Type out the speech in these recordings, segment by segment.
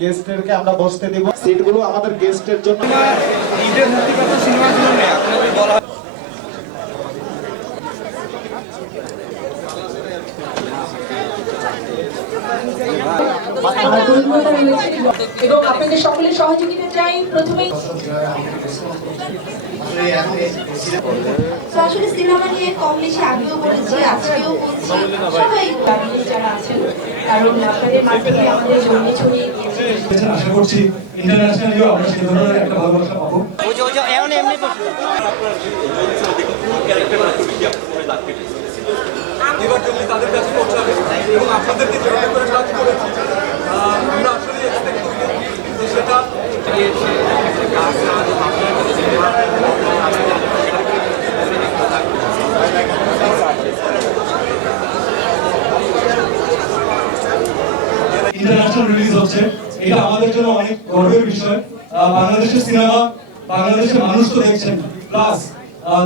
গেস্টদেরকে আমরা বসতে দিব। সিটগুলো আমাদের গেস্টের জন্য। ঈদের মুক্তিপ্রাপ্ত সিনেমাগুলো নিয়ে আপনাদের বলা এবং আপনাদের সকলের সহযোগিতা চাই। প্রথমেই আসলে সিনেমা নিয়ে কম বেশি আগেও বলেছি, আজকেও বলছি, সবাই যারা আছেন, কারণ আপনাদের মাধ্যমে আমাদের জমি ছড়িয়ে গিয়েছে। আশা করছি ইন্টারন্যাশনালিও আমরা সেই ধরনের একটা ভালোবাসা পাবো। তাদের কাছে পৌঁছাবে এবং আপনাদেরকে যেভাবে করে কাজ করেছি আমরা আসলে এক্সপেক্ট করি যে সেটা ইন্টারন্যাশনাল রিলিজ হচ্ছে, এটা আমাদের জন্য অনেক গর্বের বিষয়। বাংলাদেশের সিনেমা বাংলাদেশের মানুষ তো দেখছেন, প্লাস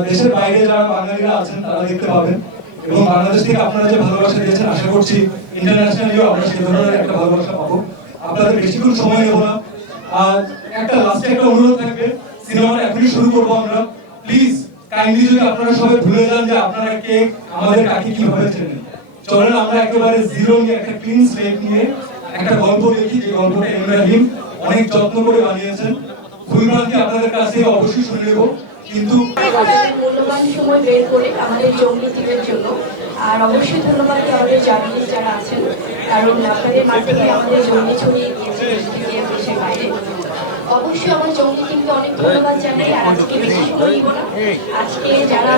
দেশের বাইরে যারা বাঙালিরা আছেন তারা দেখতে পাবেন এবং বাংলাদেশ থেকে আপনারা যে ভালোবাসা দিয়েছেন আশা করছি ইন্টারন্যাশনালিও আমরা সেই ধরনের একটা ভালোবাসা পাবো। আপনাদের বেশিক্ষণ সময় নেব না। আর লাস্টে একটা অনুরোধ থাকবে, সিনেমাটা এখনই শুরু করবো আমরা। প্লিজ কাইন্ডলি যদি আপনারা সবাই ভুলে যান যে আপনারা কে, আমাদের কাকে কিভাবে চেনেন, চলেন আমরা একেবারে জিরো নিয়ে একটা ক্লিন স্লেট নিয়ে একটা গল্প দেখি, যে গল্পটা ইব্রাহিম অনেক যত্ন করে বানিয়েছেন। ভুলভ্রান্তি আপনাদের কাছ থেকে অবশ্যই শুনে নেব, কিন্তু মূল্যবান সময় বের করে আমাদের জঙ্গি টিমের জন্য। আর অবশ্যই ধন্যবাদ আমাদের জার্নালিস্ট যারা আছেন, কারণ আপনাদের মাধ্যমে আমাদের জঙ্গি ছড়িয়ে গিয়েছে দেশের বাইরে। অবশ্যই আমার জঙ্গি টিমকে অনেক ধন্যবাদ জানাই। আর আজকে বেশি সময় নিব না, আজকে যারা